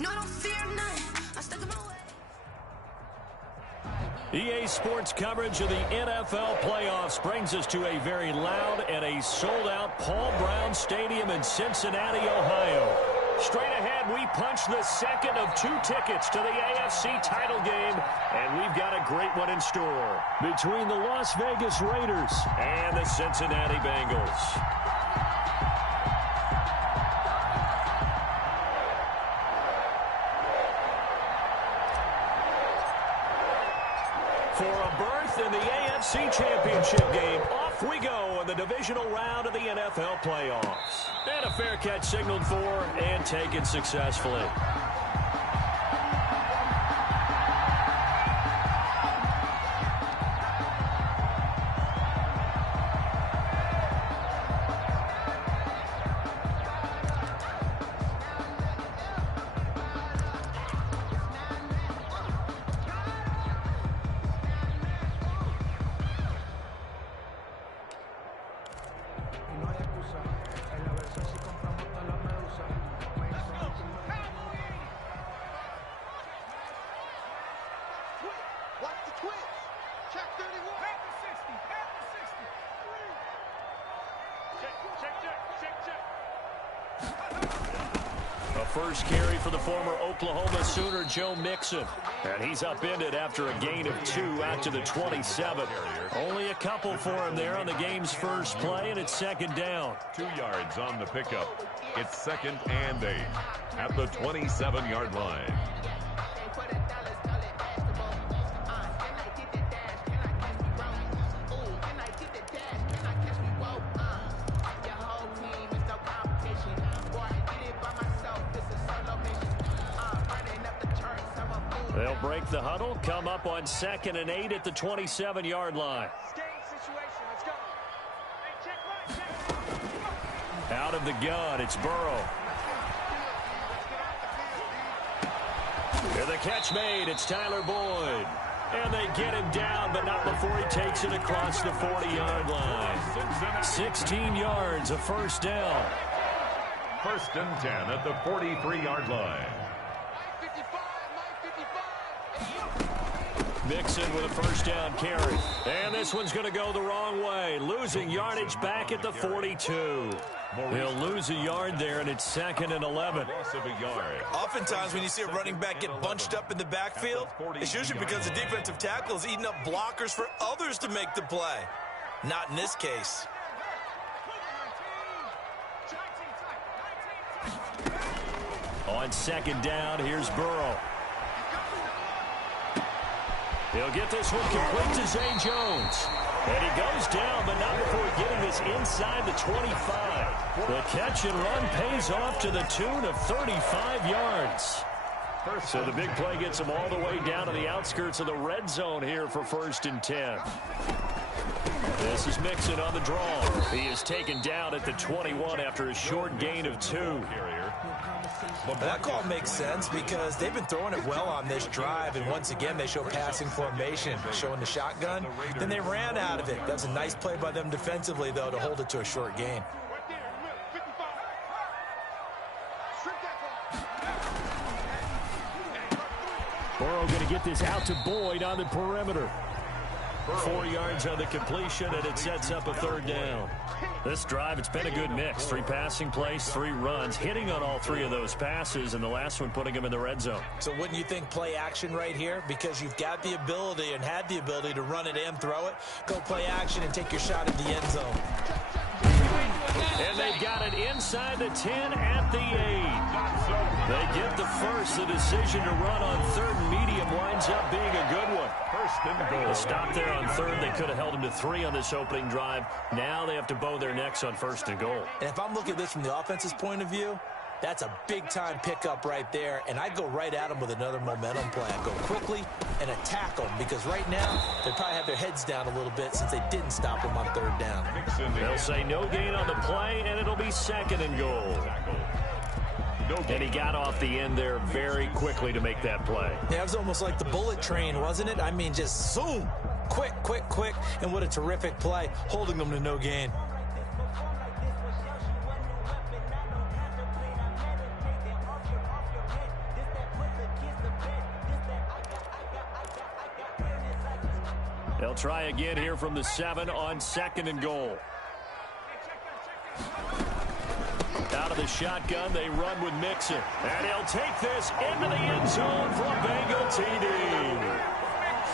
No, I don't fear nothing. I stuck in my way. EA Sports coverage of the NFL playoffs brings us to a very loud and a sold-out Paul Brown Stadium in Cincinnati, Ohio. Straight ahead, we punch the second of 2 tickets to the AFC title game, and we've got a great one in store between the Las Vegas Raiders and the Cincinnati Bengals. For a berth in the AFC Championship game, off we go in the divisional round of the NFL playoffs. And a fair catch signaled for and taken successfully. First carry for the former Oklahoma Sooner, Joe Mixon. And he's upended after a gain of 2 out to the 27. Only a couple for him there on the game's first play, and it's second down. 2 yards on the pickup. It's 2nd and 8 at the 27-yard line. They'll break the huddle, come up on 2nd and 8 at the 27-yard line. Out of the gun, it's Burrow. And the catch made, it's Tyler Boyd. And they get him down, but not before he takes it across the 40-yard line. 16 yards, a first down. 1st and 10 at the 43-yard line. Mixon with a first down carry. And this one's going to go the wrong way. Losing yardage back at the 42. They'll lose a yard there, and it's 2nd and 11. Oftentimes when you see a running back get bunched up in the backfield, it's usually because the defensive tackle is eating up blockers for others to make the play. Not in this case. On 2nd down, here's Burrow. He'll get this one complete to Zay Jones. And he goes down, but not before getting this inside the 25. The catch and run pays off to the tune of 35 yards. So the big play gets him all the way down to the outskirts of the red zone here for 1st and 10. This is Mixon on the draw. He is taken down at the 21 after a short gain of 2. That call makes sense because they've been throwing it well on this drive, and once again they show passing formation, showing the shotgun. Then they ran out of it. That's a nice play by them defensively, though, to hold it to a short gain. Burrow going to get this out to Boyd on the perimeter. 4 yards on the completion, and it sets up a 3rd down. This drive, it's been a good mix. 3 passing plays, 3 runs, hitting on all 3 of those passes, and the last one putting him in the red zone. So wouldn't you think play action right here? Because you've got the ability and had the ability to run it and throw it. Go play action and take your shot at the end zone. And they've got it inside the 10 at the 8. They get the first. The decision to run on 3rd and medium winds up being a good one. 1st and goal. The stop there on 3rd. They could have held him to 3 on this opening drive. Now they have to bow their necks on 1st and goal. And if I'm looking at this from the offense's point of view, that's a big-time pickup right there, and I'd go right at them with another momentum plan. Go quickly and attack them, because right now they probably have their heads down a little bit since they didn't stop them on 3rd down. They'll say no gain on the play, and it'll be 2nd and goal. And he got off the end there very quickly to make that play. Yeah, it was almost like the bullet train, wasn't it? I mean, just zoom, quick, quick, quick, and what a terrific play, holding them to no gain. They'll try again here from the 7 on 2nd and goal. Out of the shotgun, they run with Mixon. And he'll take this into the end zone for a Bengal TD.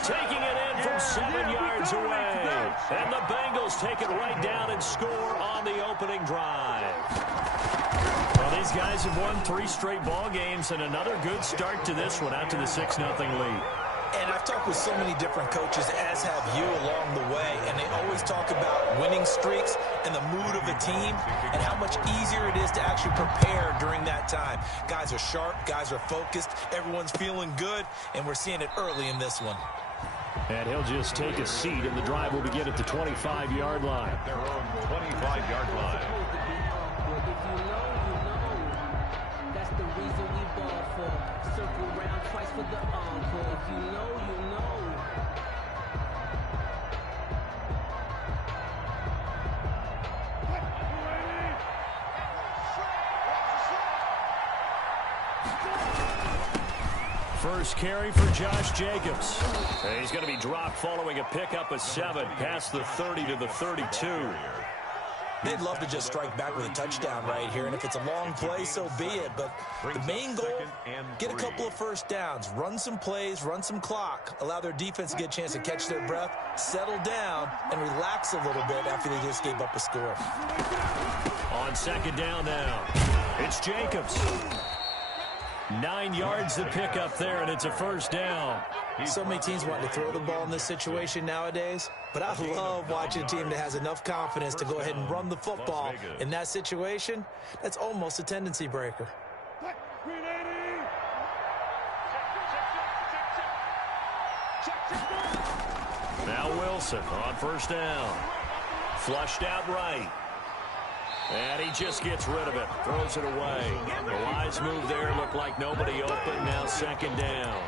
Taking it in from 7 yards away. And the Bengals take it right down and score on the opening drive. Well, these guys have won 3 straight ball games, and another good start to this one out to the 6-0 lead. And I've talked with so many different coaches, as have you, along the way, and they always talk about winning streaks and the mood of a team and how much easier it is to actually prepare during that time. Guys are sharp, guys are focused, everyone's feeling good, and we're seeing it early in this one. And he'll just take a seat, and the drive will begin at the 25-yard line. Their own 25-yard line. That's the reason we ball for. Circle round twice for the encore. If you know, you know. First carry for Josh Jacobs. And he's going to be dropped following a pickup of 7 past the 30 to the 32. They'd love to just strike back with a touchdown right here, and if it's a long play, so be it. But the main goal, get a couple of first downs, run some plays, run some clock, allow their defense to get a chance to catch their breath, settle down, and relax a little bit after they just gave up a score. On 2nd down now, it's Jacobs. 9 yards to pick up there, and it's a first down. So many teams want to throw the ball in this situation nowadays, but I love watching a team that has enough confidence to go ahead and run the football. In that situation, that's almost a tendency breaker. Now Wilson on first down. Flushed out right. And he just gets rid of it, throws it away. The wise move there, looked like nobody open, now 2nd down.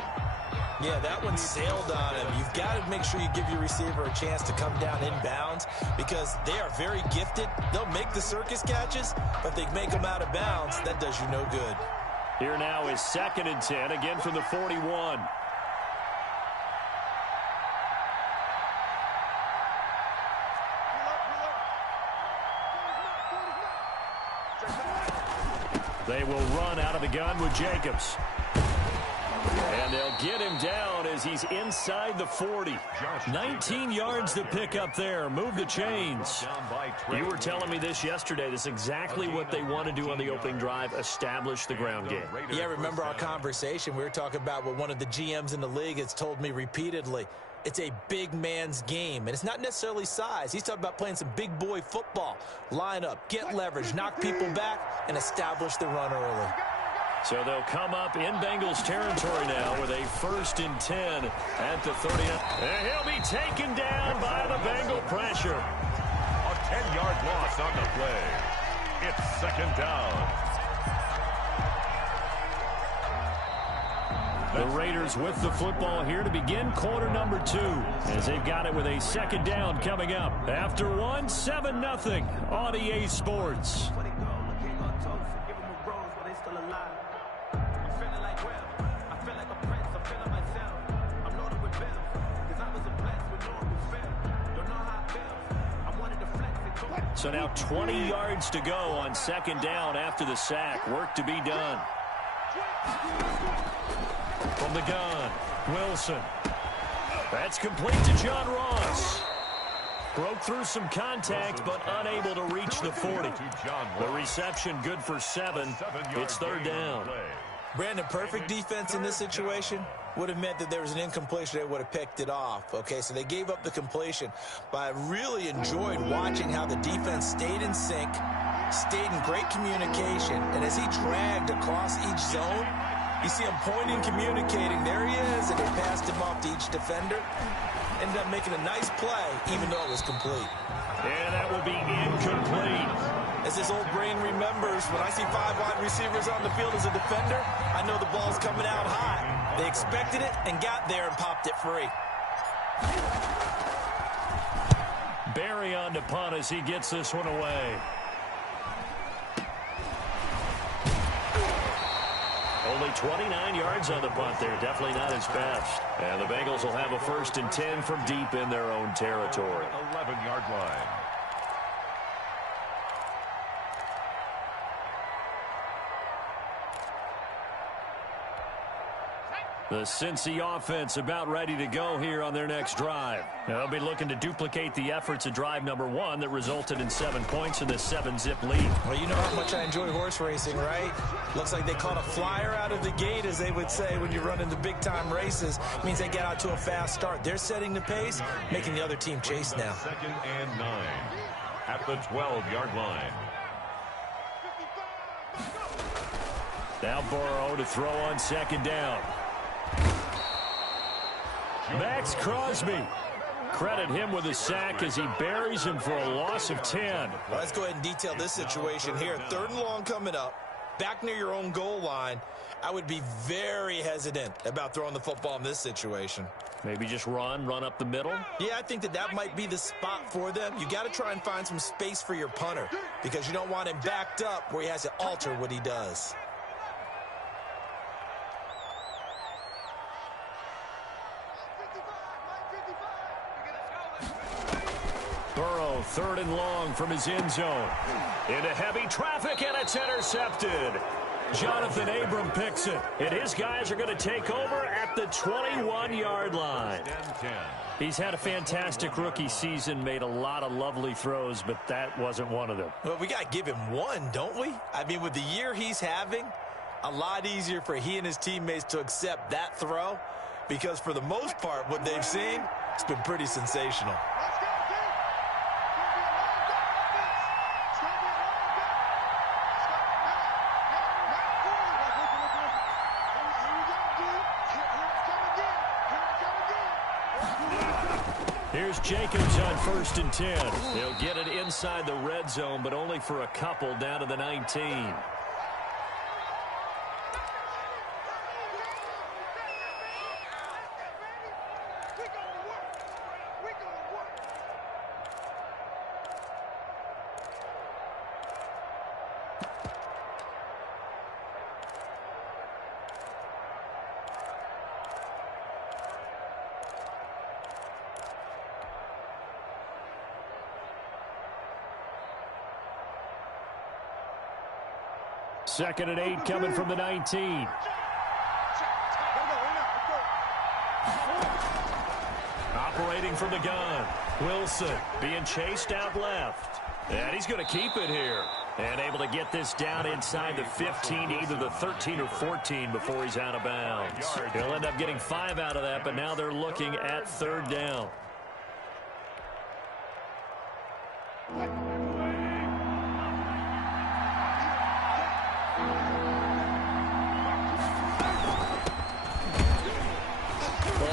Yeah, that one sailed on him. You've got to make sure you give your receiver a chance to come down inbounds because they are very gifted. They'll make the circus catches, but if they make them out of bounds, that does you no good. Here now is 2nd and 10, again from the 41. They will run out of the gun with Jacobs. And they'll get him down as he's inside the 40. 19 yards to pick up there. Move the chains. You were telling me this yesterday. This is exactly what they want to do on the opening drive, establish the ground game. Yeah, remember our conversation. We were talking about what one of the GMs in the league has told me repeatedly. It's a big man's game, and it's not necessarily size. He's talking about playing some big boy football. Line up, get leverage, knock people back, and establish the run early. So they'll come up in Bengals territory now with a 1st and 10 at the 30. And he'll be taken down by the Bengal pressure. A 10-yard loss on the play. It's 2nd down. The Raiders with the football here to begin quarter number 2 as they've got it with a 2nd down coming up. After 1, 7-0 on EA Sports. So now 20 yards to go on 2nd down after the sack. Work to be done. From the gun, Wilson. That's complete to John Ross. Broke through some contact, but unable to reach the 40. The reception good for 7. It's 3rd down. Brandon, perfect defense in this situation would have meant that there was an incompletion. They would have picked it off. Okay, so they gave up the completion. But I really enjoyed watching how the defense stayed in sync, stayed in great communication, and as he dragged across each zone, you see him pointing, communicating. There he is, and they passed him off to each defender. Ended up making a nice play, even though it was complete. And that will be incomplete. As his old brain remembers, when I see 5 wide receivers on the field as a defender, I know the ball's coming out high. They expected it and got there and popped it free. Barry on to punt as he gets this one away. Only 29 yards on the punt there. Definitely not his best. And the Bengals will have a 1st and 10 from deep in their own territory. 11-yard line. The Cincy offense about ready to go here on their next drive. They'll be looking to duplicate the efforts of drive number 1 that resulted in 7 points in this 7-zip lead. Well, you know how much I enjoy horse racing, right? Looks like they caught a flyer out of the gate, as they would say when you're running the big-time races. It means they get out to a fast start. They're setting the pace, making the other team chase now. 2nd and 9 at the 12-yard line. Now Burrow to throw on 2nd down. Max Crosby. Credit him with a sack as he buries him for a loss of 10. Well, let's go ahead and detail this situation here. 3rd and long coming up, back near your own goal line. I would be very hesitant about throwing the football in this situation. Maybe just run up the middle? Yeah, I think that might be the spot for them. You got to try and find some space for your punter because you don't want him backed up where he has to alter what he does. Burrow, 3rd and long from his end zone. Into heavy traffic, and it's intercepted. Jonathan Abram picks it, and his guys are going to take over at the 21-yard line. He's had a fantastic rookie season, made a lot of lovely throws, but that wasn't one of them. Well, we got to give him one, don't we? I mean, with the year he's having, a lot easier for he and his teammates to accept that throw because for the most part, what they've seen, it's been pretty sensational. Here's Jacobs on 1st and 10. He'll get it inside the red zone, but only for a couple down to the 19. Second and 8 coming from the 19. Operating from the gun. Wilson being chased out left. And he's going to keep it here. And able to get this down inside the 15, either the 13 or 14 before he's out of bounds. He'll end up getting 5 out of that, but now they're looking at 3rd down.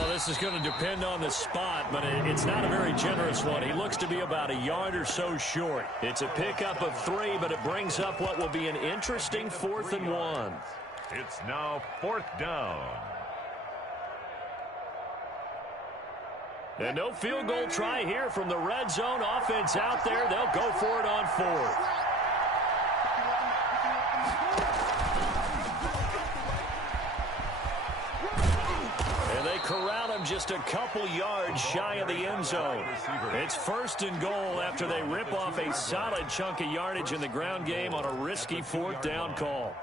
This is going to depend on the spot, but it's not a very generous one. He looks to be about a yard or so short. It's a pickup of 3, but it brings up what will be an interesting 4th and 1. It's now 4th down. And no field goal try here from the red zone. Offense out there. They'll go for it on 4th. Corral him just a couple yards shy of the end zone. It's 1st and goal after they rip off a solid chunk of yardage in the ground game on a risky 4th down call.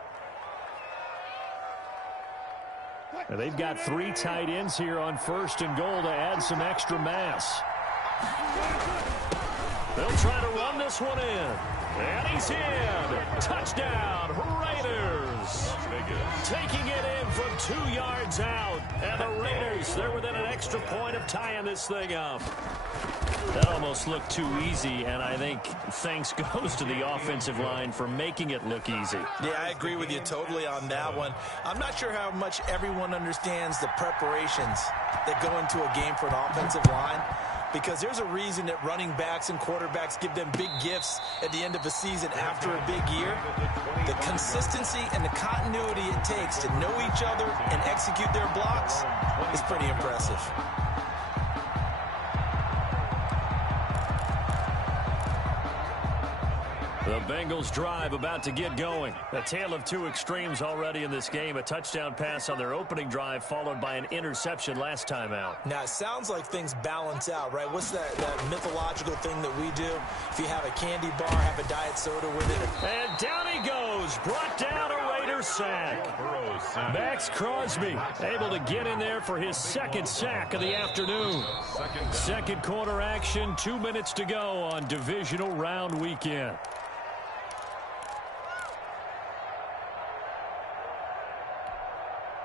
And they've got 3 tight ends here on 1st and goal to add some extra mass. They'll try to run this one in. And he's in. Touchdown, Raiders. Taking it in from 2 yards out. And the Raiders, they're within an extra point of tying this thing up. That almost looked too easy, and I think thanks goes to the offensive line for making it look easy. Yeah, I agree with you totally on that one. I'm not sure how much everyone understands the preparations that go into a game for an offensive line, because there's a reason that running backs and quarterbacks give them big gifts at the end of a season after a big year. The consistency and the continuity it takes to know each other and execute their blocks is pretty impressive. The Bengals drive about to get going. A tale of two extremes already in this game. A touchdown pass on their opening drive followed by an interception last time out. Now, it sounds like things balance out, right? What's that mythological thing that we do? If you have a candy bar, have a diet soda with it. And down he goes. Brought down a Raider sack. Max Crosby able to get in there for his second sack of the afternoon. Second quarter action, 2 minutes to go on divisional round weekend.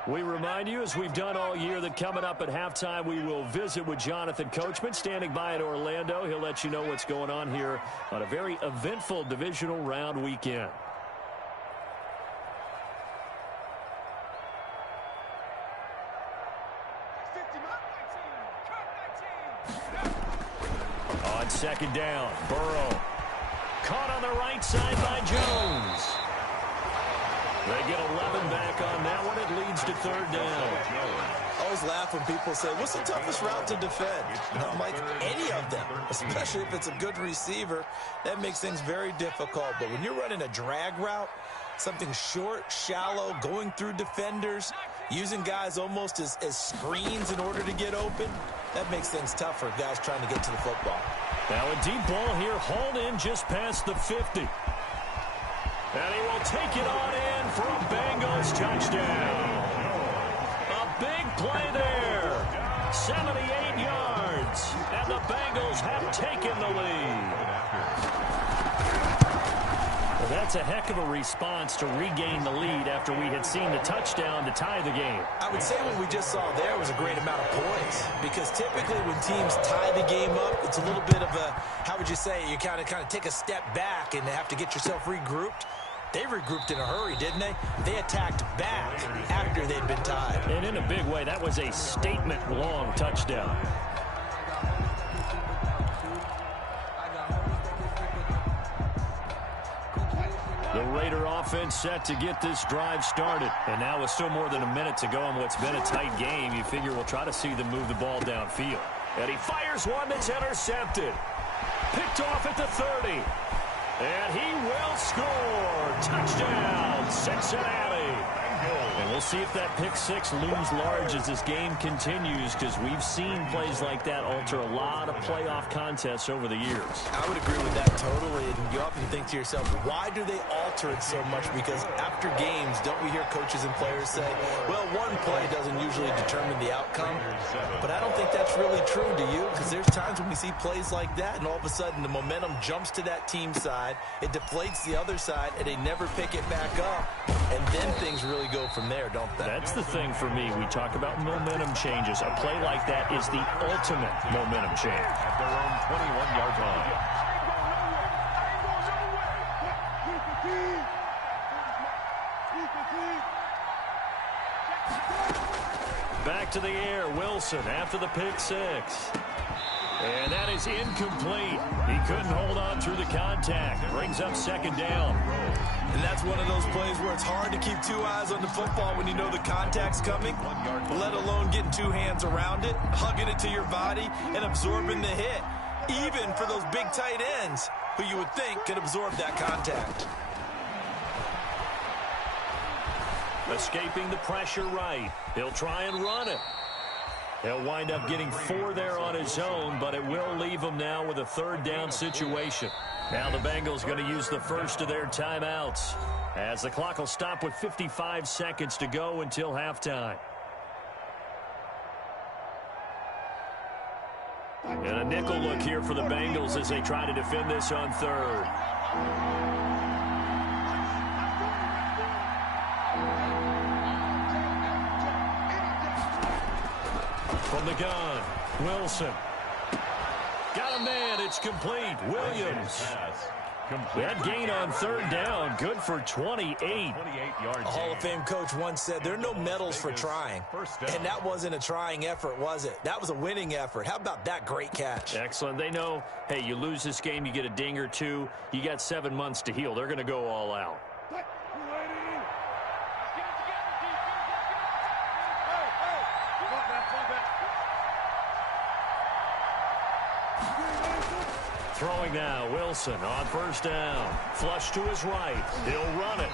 We remind you, as we've done all year, that coming up at halftime, we will visit with Jonathan Coachman, standing by in Orlando. He'll let you know what's going on here on a very eventful divisional round weekend. On second down, Burrow. Caught on the right side by Jones. They get 11 back on that one. It leads to third down. I always laugh when people say, what's the toughest route to defend? Not like any of them, especially if it's a good receiver. That makes things very difficult. But when you're running a drag route, something short, shallow, going through defenders, using guys almost as screens in order to get open, that makes things tough for guys trying to get to the football. Now a deep ball here, hauled in just past the 50. And he will take it on in for a Bengals touchdown. A big play there. 78 yards. And the Bengals have taken the lead. Well, that's a heck of a response to regain the lead after we had seen the touchdown to tie the game. I would say what we just saw there was a great amount of poise, because typically when teams tie the game up, it's a little bit of a, how would you say, you kind of take a step back and have to get yourself regrouped. They regrouped in a hurry, didn't they? They attacked back after they'd been tied. And in a big way, that was a statement-long touchdown. The Raider offense set to get this drive started. And now with still more than a minute to go in what's been a tight game, you figure we'll try to see them move the ball downfield. And he fires one that's intercepted. Picked off at the 30. And he will score. Touchdown, Cincinnati. And we'll see if that pick six looms large as this game continues, because we've seen plays like that alter a lot of playoff contests over the years. I would agree with that totally. And you often think to yourself, why do they alter it so much? Because after games, don't we hear coaches and players say, well, one play doesn't usually determine the outcome. But I don't think that's really true, do you? Because there's times when we see plays like that, and all of a sudden the momentum jumps to that team side, it deflates the other side, and they never pick it back up. And then things really go from there, don't they? That's the thing for me. We talk about momentum changes. A play like that is the ultimate momentum change. At their own 21-yard line. Back to the air, Wilson after the pick six. And that is incomplete. He couldn't hold on through the contact. Brings up second down. And that's one of those plays where it's hard to keep two eyes on the football when you know the contact's coming, let alone getting two hands around it, hugging it to your body, and absorbing the hit, even for those big tight ends who you would think could absorb that contact. Escaping the pressure right. He'll try and run it. He'll wind up getting 4 there on his own, but it will leave him now with a third down situation. Now the Bengals going to use the first of their timeouts, as the clock will stop with 55 seconds to go until halftime. And a nickel look here for the Bengals as they try to defend this on third. From the gun, Wilson. Got a man, it's complete. Williams. That gain on third down, good for 28. A Hall of Fame coach once said, there are no medals for trying. And that wasn't a trying effort, was it? That was a winning effort. How about that great catch? Excellent. They know, hey, you lose this game, you get a ding or two. You got 7 months to heal. They're going to go all out. Throwing now, Wilson on first down. Flush to his right. He'll run it.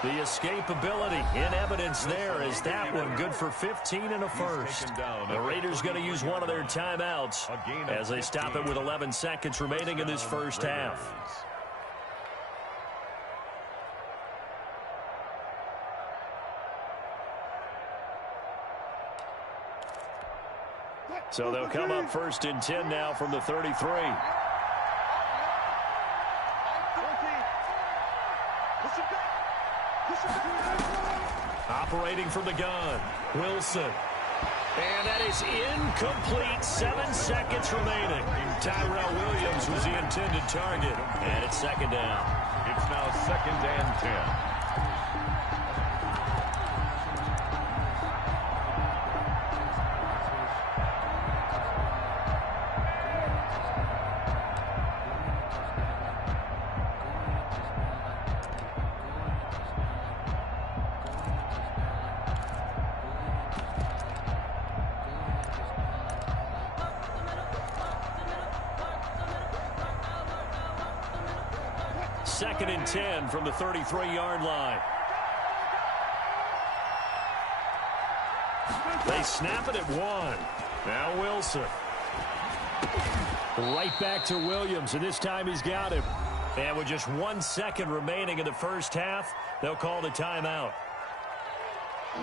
The escapability in evidence there is that one good for 15 and a first. The Raiders going to use one of their timeouts as they stop it with 11 seconds remaining in this first half. So they'll come up first and 10 now from the 33. Operating from the gun, Wilson. And that is incomplete. 7 seconds remaining. Tyrell Williams was the intended target. And it's second down. It's now 2nd and 10. Second and 10 from the 33-yard line. They snap it at 1. Now Wilson. Right back to Williams, and this time he's got him. And with just 1 second remaining in the first half, they'll call the timeout.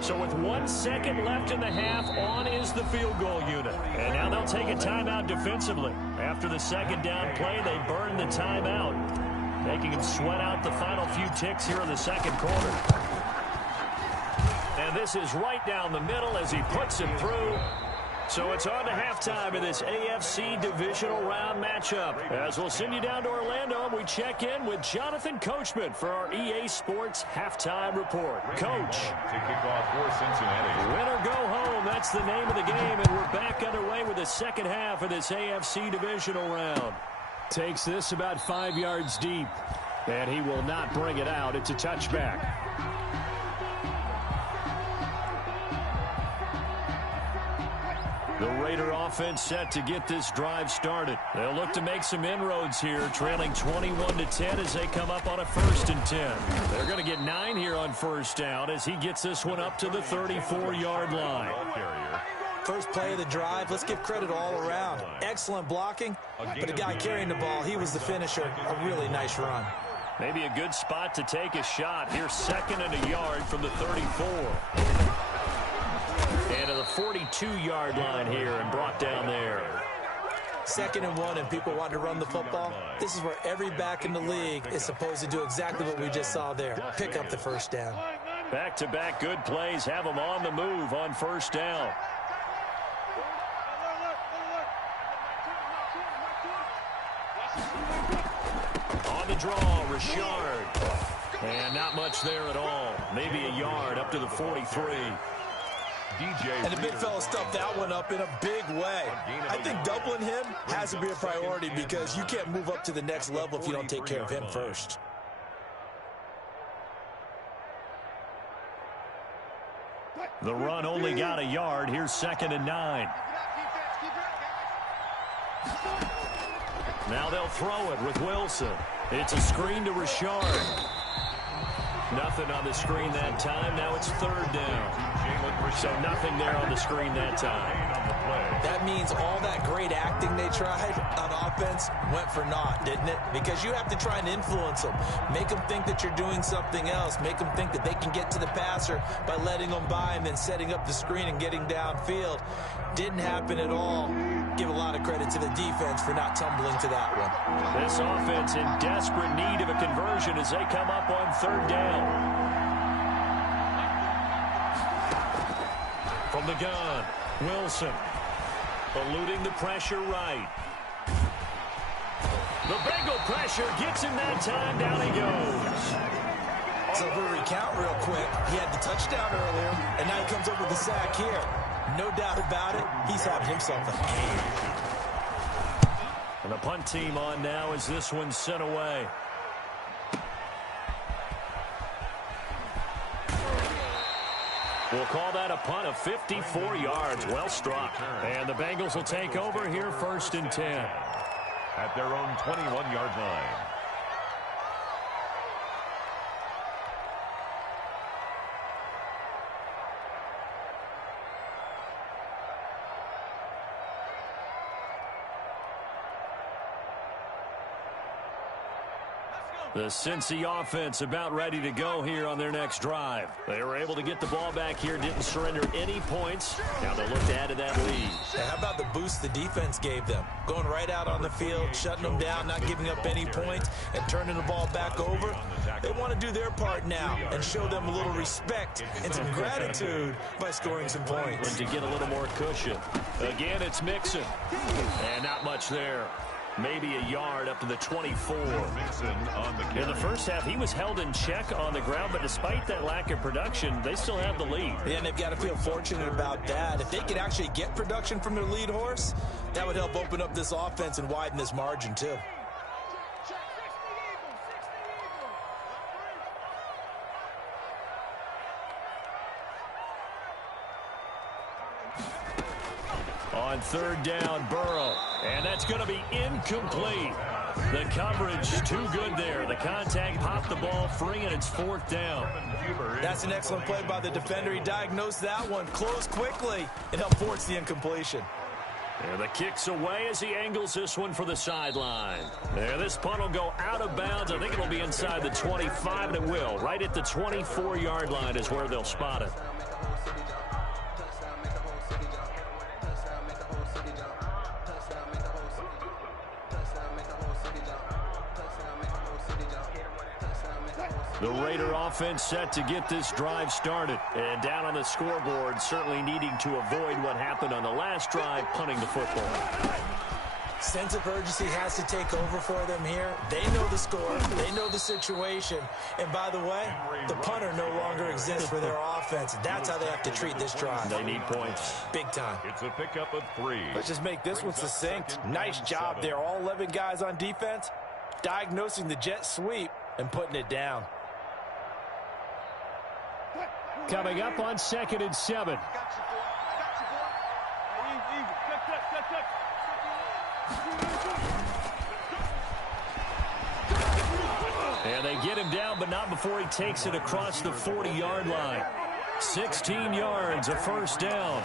So with 1 second left in the half, on is the field goal unit. And now they'll take a timeout defensively. After the second down play, they burn the timeout, making him sweat out the final few ticks here in the second quarter. And this is right down the middle as he puts it through. So it's on to halftime in this AFC divisional round matchup. As we'll send you down to Orlando, we check in with Jonathan Coachman for our EA Sports halftime report. Coach. To kick off for Cincinnati. Win or go home, that's the name of the game, and we're back underway with the second half of this AFC divisional round. Takes this about 5 yards deep, and he will not bring it out. It's a touchback. The Raider offense set to get this drive started. They'll look to make some inroads here, trailing 21-10 as they come up on a 1st and 10. They're going to get 9 here on first down as he gets this one up to the 34-yard line. First play of the drive, let's give credit all around. Excellent blocking, but the guy carrying the ball, he was the finisher. A really nice run. Maybe a good spot to take a shot. Here's 2nd and a yard from the 34. And to the 42-yard line here and brought down there. 2nd and 1 and people want to run the football. This is where every back in the league is supposed to do exactly what we just saw there. Pick up the first down. Back-to-back good plays have them on the move on first down. On the draw, Richard. And not much there at all. Maybe a yard up to the 43. And the big fella stuffed that one up in a big way. I think doubling him has to be a priority because you can't move up to the next level if you don't take care of him first. The run only got a yard. Here's 2nd and 9. Now they'll throw it with Wilson. It's a screen to Richard. Nothing on the screen that time. Now it's 3rd down. So nothing there on the screen that time. That means all that great acting they tried on offense went for naught, didn't it? Because you have to try and influence them. Make them think that you're doing something else. Make them think that they can get to the passer by letting them by and then setting up the screen and getting downfield. Didn't happen at all. Give a lot of credit to the defense for not tumbling to that one. This offense in desperate need of a conversion as they come up on 3rd down. From the gun, Wilson. Eluding the pressure right. The Bengal pressure gets him that time. Down he goes. So we'll recount real quick. He had the touchdown earlier, and now he comes up with the sack here. No doubt about it, he's having himself a game. And the punt team on now as this one's sent away. We'll call that a punt of 54 yards. Well struck. And the Bengals will take over here 1st and 10. at their own 21-yard line. The Cincy offense about ready to go here on their next drive. They were able to get the ball back here, didn't surrender any points. Now they'll look to add to that lead. And how about the boost the defense gave them? Going right out on the field, shutting them down, not giving up any points, and turning the ball back over. They want to do their part now and show them a little respect and some gratitude by scoring some points. And to get a little more cushion. Again, it's Mixon. And not much there. Maybe a yard up to the 24. In the first half, he was held in check on the ground, but despite that lack of production, they still have the lead. Yeah, and they've got to feel fortunate about that. If they could actually get production from their lead horse, that would help open up this offense and widen this margin, too. On third down, Burrow. And that's going to be incomplete. The coverage too good there. The contact popped the ball free, and it's fourth down. That's an excellent play by the defender. He diagnosed that one, closed quickly, and helped force the incompletion. And the kick's away as he angles this one for the sideline. There, this punt will go out of bounds. I think it'll be inside the 25, and it will. Right at the 24-yard line is where they'll spot it. The Raider offense set to get this drive started. And down on the scoreboard, certainly needing to avoid what happened on the last drive, punting the football. Sense of urgency has to take over for them here. They know the score. They know the situation. And by the way, the punter no longer exists for their offense. That's how they have to treat this drive. They need points. Big time. It's a pickup of 3. Let's just make this one succinct. Nice job there. All 11 guys on defense, diagnosing the jet sweep and putting it down. Coming up on 2nd and 7. And they get him down, but not before he takes it across the 40-yard line. 16 yards, a first down.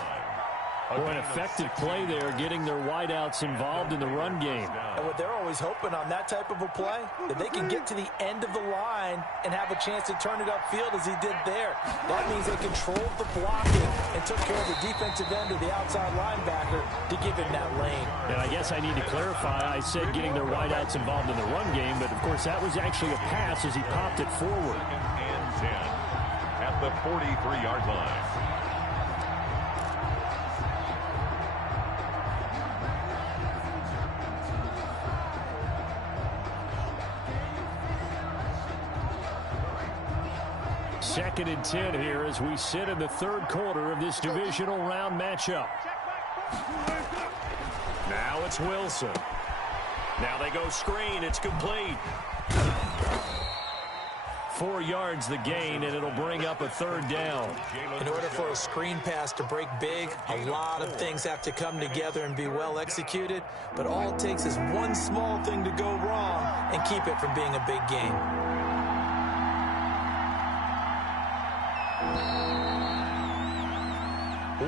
Boy, an effective play there, getting their wideouts involved in the run game. And what they're always hoping on that type of a play, that they can get to the end of the line and have a chance to turn it upfield as he did there. That means they controlled the blocking and took care of the defensive end of the outside linebacker to give him that lane. And I guess I need to clarify, I said getting their wideouts involved in the run game, but of course that was actually a pass as he popped it forward. And 10 at the 43-yard line. Second and 10 here as we sit in the third quarter of this divisional round matchup. Now it's Wilson. Now they go screen. It's complete. 4 yards the gain, and it'll bring up a third down. In order for a screen pass to break big, a lot of things have to come together and be well executed, but all it takes is one small thing to go wrong and keep it from being a big game.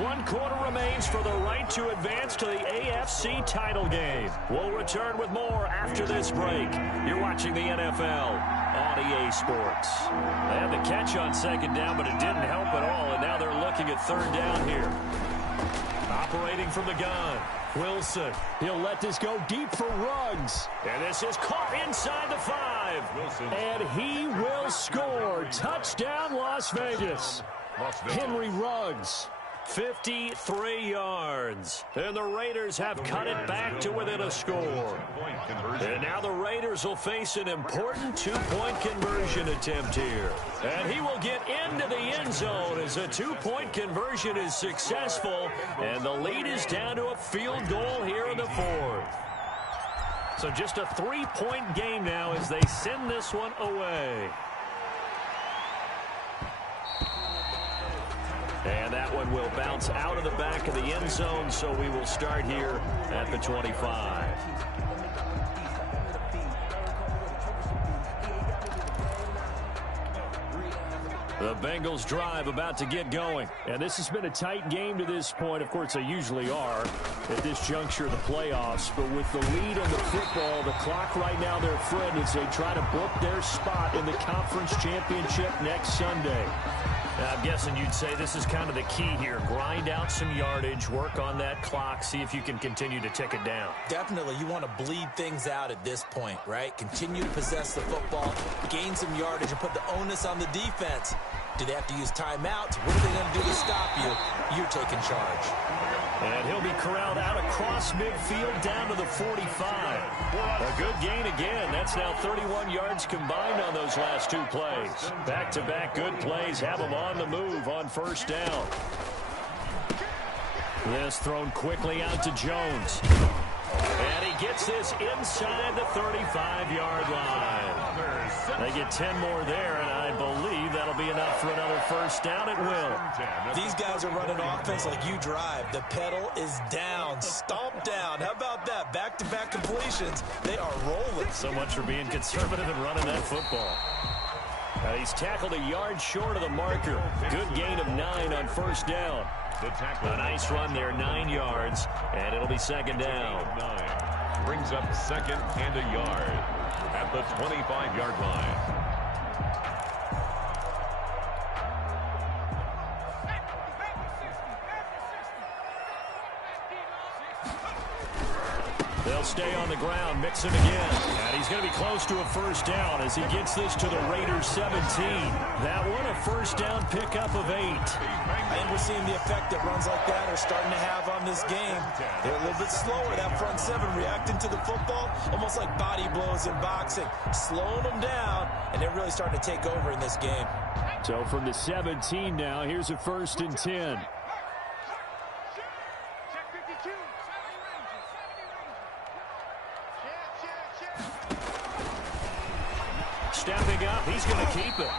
One quarter remains for the right to advance to the AFC title game. We'll return with more after this break. You're watching the NFL on EA Sports. They had the catch on second down, but it didn't help at all, and now they're looking at third down here. Operating from the gun, Wilson. He'll let this go deep for Ruggs. And this is caught inside the 5. Wilson. And he will score. Touchdown, Las Vegas. Henry Ruggs. 53 yards. And the Raiders have cut it back to within a score. And now the Raiders will face an important two-point conversion attempt here. And he will get into the end zone as a two-point conversion is successful. And the lead is down to a field goal here in the fourth. So just a 3-point game now as they send this one away. And that one will bounce out of the back of the end zone, so we will start here at the 25. The Bengals drive about to get going. And this has been a tight game to this point. Of course, they usually are at this juncture of the playoffs. But with the lead in the football, the clock right now their friend as they try to book their spot in the conference championship next Sunday. I'm guessing you'd say this is kind of the key here. Grind out some yardage, work on that clock, see if you can continue to tick it down. Definitely, you want to bleed things out at this point, right? Continue to possess the football, gain some yardage, and put the onus on the defense. Do they have to use timeouts? What are they going to do to stop you? You're taking charge. And he'll be corralled out across midfield down to the 45. A good gain again. That's now 31 yards combined on those last two plays. Back-to-back good plays have them on the move on first down. This thrown quickly out to Jones. And he gets this inside the 35-yard line. They get 10 more there, and I believe that'll be enough for another first down. It will. These guys are running offense like you drive. The pedal is down, stomp down. How about that? Back-to-back completions. They are rolling. So much for being conservative and running that football. He's tackled a yard short of the marker. Good gain of 9 on first down. A nice run there, 9 yards, and it'll be second down. Brings up second and a yard at the 25-yard line. They'll stay on the ground, mix him again. And he's going to be close to a first down as he gets this to the Raiders 17. That one a first down pickup of 8. I think we're seeing the effect that runs like that are starting to have on this game. They're a little bit slower, that front seven, reacting to the football, almost like body blows in boxing, slowing them down, and they're really starting to take over in this game. So from the 17 now, here's a 1st and 10. Stepping up, he's going to keep it.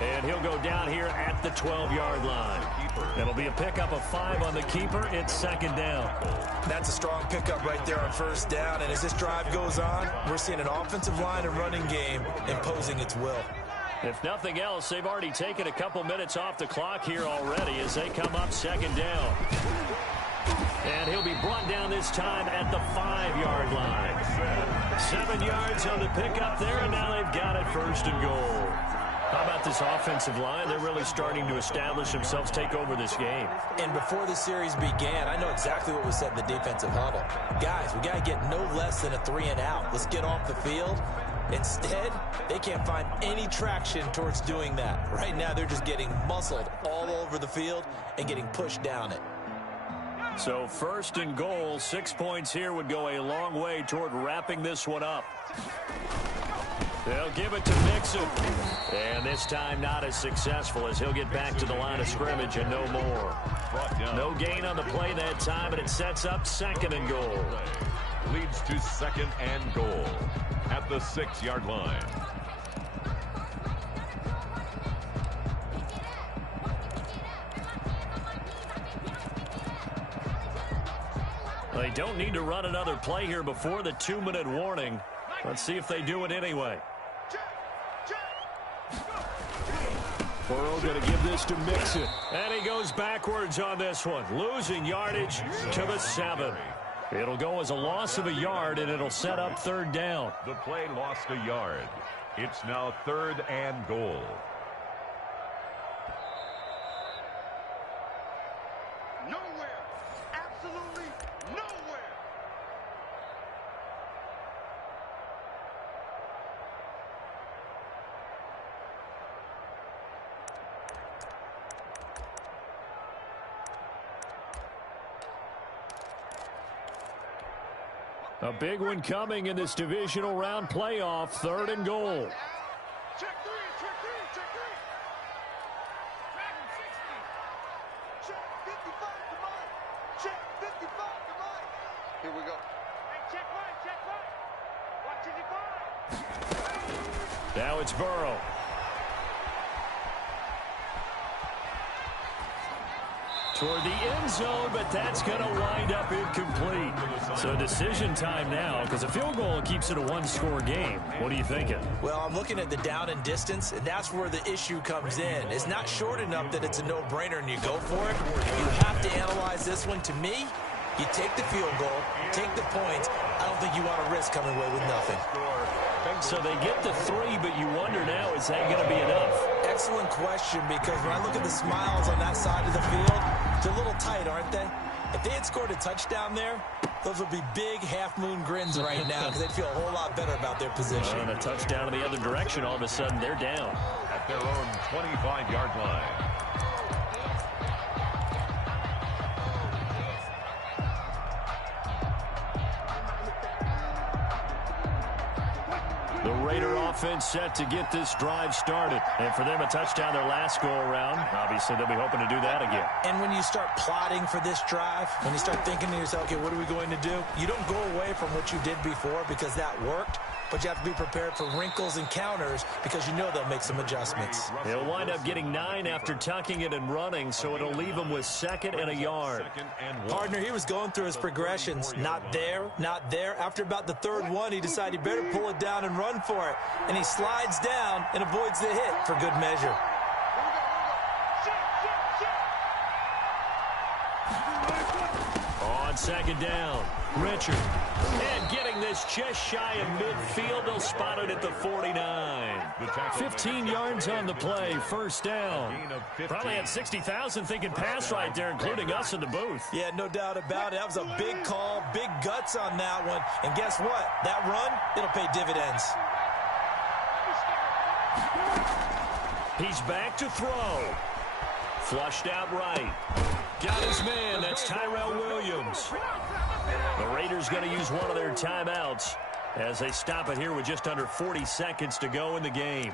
And he'll go down here at the 12-yard line. It'll be a pickup of 5 on the keeper. It's second down. That's a strong pickup right there on first down. And as this drive goes on, we're seeing an offensive line and running game imposing its will. If nothing else, they've already taken a couple minutes off the clock here already as they come up second down. And he'll be brought down this time at the 5-yard line. 7 yards on the pickup there, and now they've got it 1st and goal. How about this offensive line? They're really starting to establish themselves, take over this game. And before the series began, I know exactly what was said in the defensive huddle. Guys, we got to get no less than a 3-and-out. Let's get off the field. Instead, they can't find any traction towards doing that. Right now, they're just getting muscled all over the field and getting pushed down it. So 1st and goal, 6 points here would go a long way toward wrapping this one up. They'll give it to Mixon. And this time not as successful as he'll get back to the line of scrimmage and no more. No gain on the play that time, and it sets up 2nd and goal. Leads to 2nd and goal at the 6-yard line. They don't need to run another play here before the 2-minute warning. Let's see if they do it anyway. Burrow going to give this to Mixon. And he goes backwards on this one, losing yardage to the 7. It'll go as a loss of a yard, and it'll set up 3rd down. The play lost a yard. It's now 3rd and goal. Nowhere. Absolutely nowhere. A big one coming in this divisional round playoff, 3rd and goal. Check 3, check 3, check 3. Check 55 to Mike. Check 55 to Mike. Here we go. Hey, check right, check right. Watch it, Now it's Burrow. Toward the end zone, but that's going to wind up incomplete. So decision time now, because a field goal keeps it a one-score game. What are you thinking? Well, I'm looking at the down and distance, and that's where the issue comes in. It's not short enough that it's a no-brainer and you go for it. You have to analyze this one. To me, you take the field goal, take the points. I don't think you want to risk coming away with nothing. So they get the 3, but you wonder now, is that going to be enough? Excellent question, because when I look at the smiles on that side of the field, they're a little tight, aren't they? If they had scored a touchdown there, those would be big half-moon grins right now because they'd feel a whole lot better about their position. And a touchdown in the other direction, all of a sudden they're down. At their own 25-yard line. The Raider offense set to get this drive started. And for them, a touchdown their last go-around. Obviously, they'll be hoping to do that again. And when you start plotting for this drive, when you start thinking to yourself, okay, what are we going to do? You don't go away from what you did before because that worked, but you have to be prepared for wrinkles and counters because you know they'll make some adjustments. He'll wind up getting 9 after tucking it and running, so it'll leave him with 2nd and a yard. Partner, he was going through his progressions. Not there, not there. After about the 3rd one, he decided he better pull it down and run for it. And he slides down and avoids the hit for good measure. On 2nd down, Richard. And getting this just shy of midfield, they'll spot it at the 49. 15 yards on the play, 1st down. Probably had 60,000 thinking pass right there, including us in the booth. Yeah, no doubt about it. That was a big call, big guts on that one. And guess what? That run, it'll pay dividends. He's back to throw. Flushed out right. Got his man. That's Tyrell Williams. The Raiders going to use one of their timeouts as they stop it here with just under 40 seconds to go in the game.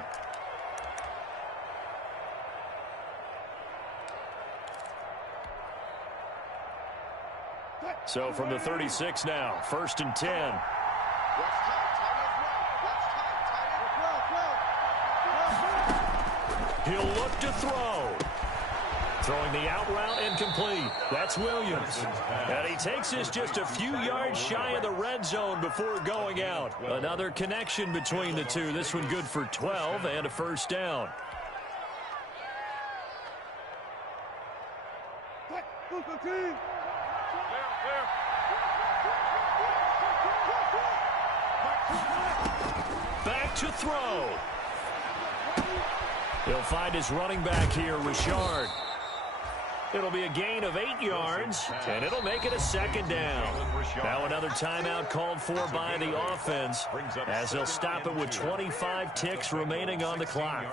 So from the 36 now, 1st and 10. He'll look to throw. Throwing the out route incomplete. That's Williams. And he takes this just a few yards shy of the red zone before going out. Another connection between the two. This one good for 12 and a 1st down. Back to throw. He'll find his running back here, Richard. It'll be a gain of 8 yards, and it'll make it a 2nd down. Now another timeout called for by the offense as they'll stop it with 25 ticks remaining on the clock.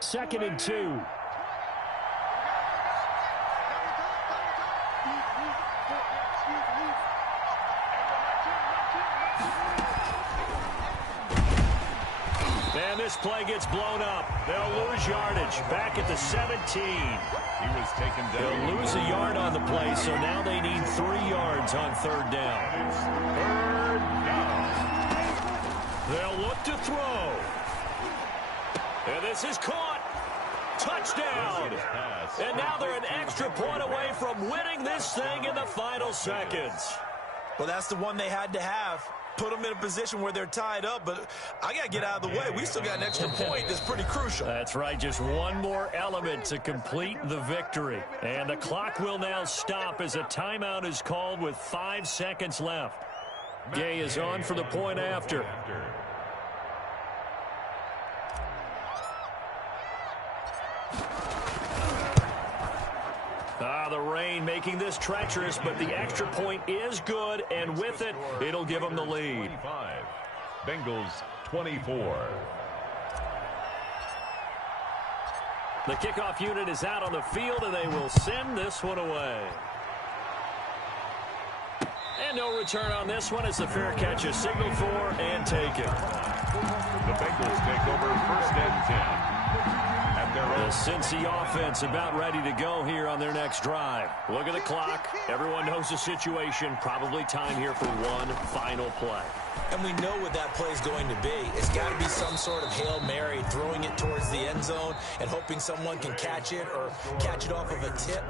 Second and 2. And this play gets blown up. They'll lose yardage. Back at the 17. He was taken down. They'll lose a yard on the play, so now they need 3 yards on 3rd down. 3rd down. They'll look to throw. And this is caught. Touchdown. And now they're an extra point away from winning this thing in the final seconds. Well, that's the one they had to have. Put them in a position where they're tied up, but I got to get out of the way. We still got an extra point that's pretty crucial. That's right. Just one more element to complete the victory. And the clock will now stop as a timeout is called with 5 seconds left. Gay is on for the point after. The rain making this treacherous, but the extra point is good, and with it, it'll give them the lead. 25. Bengals 24. The kickoff unit is out on the field, and they will send this one away. And no return on this one as the fair catch is signaled for and taken. The Bengals take over 1st and 10. At The Cincy offense about ready to go here on their next drive. Look at the clock. Everyone knows the situation. Probably time here for one final play. And we know what that play is going to be. It's got to be some sort of Hail Mary, throwing it towards the end zone and hoping someone can catch it or catch it off of a tip.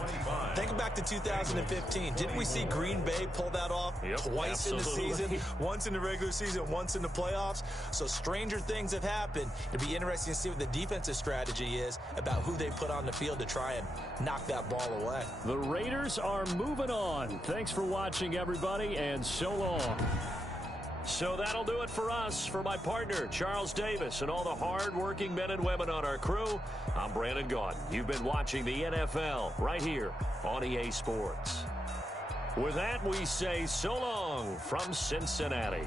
Think back to 2015. Didn't we see Green Bay pull that off twice in the season? Once in the regular season, once in the playoffs. So stranger things have happened. It'll be interesting to see what the defensive strategy is about who they put on the field to try and knock that ball away. The Raiders are moving on. Thanks for watching, everybody, and so long. So that'll do it for us. For my partner, Charles Davis, and all the hard-working men and women on our crew, I'm Brandon Gaudin. You've been watching the NFL right here on EA Sports. With that, we say so long from Cincinnati.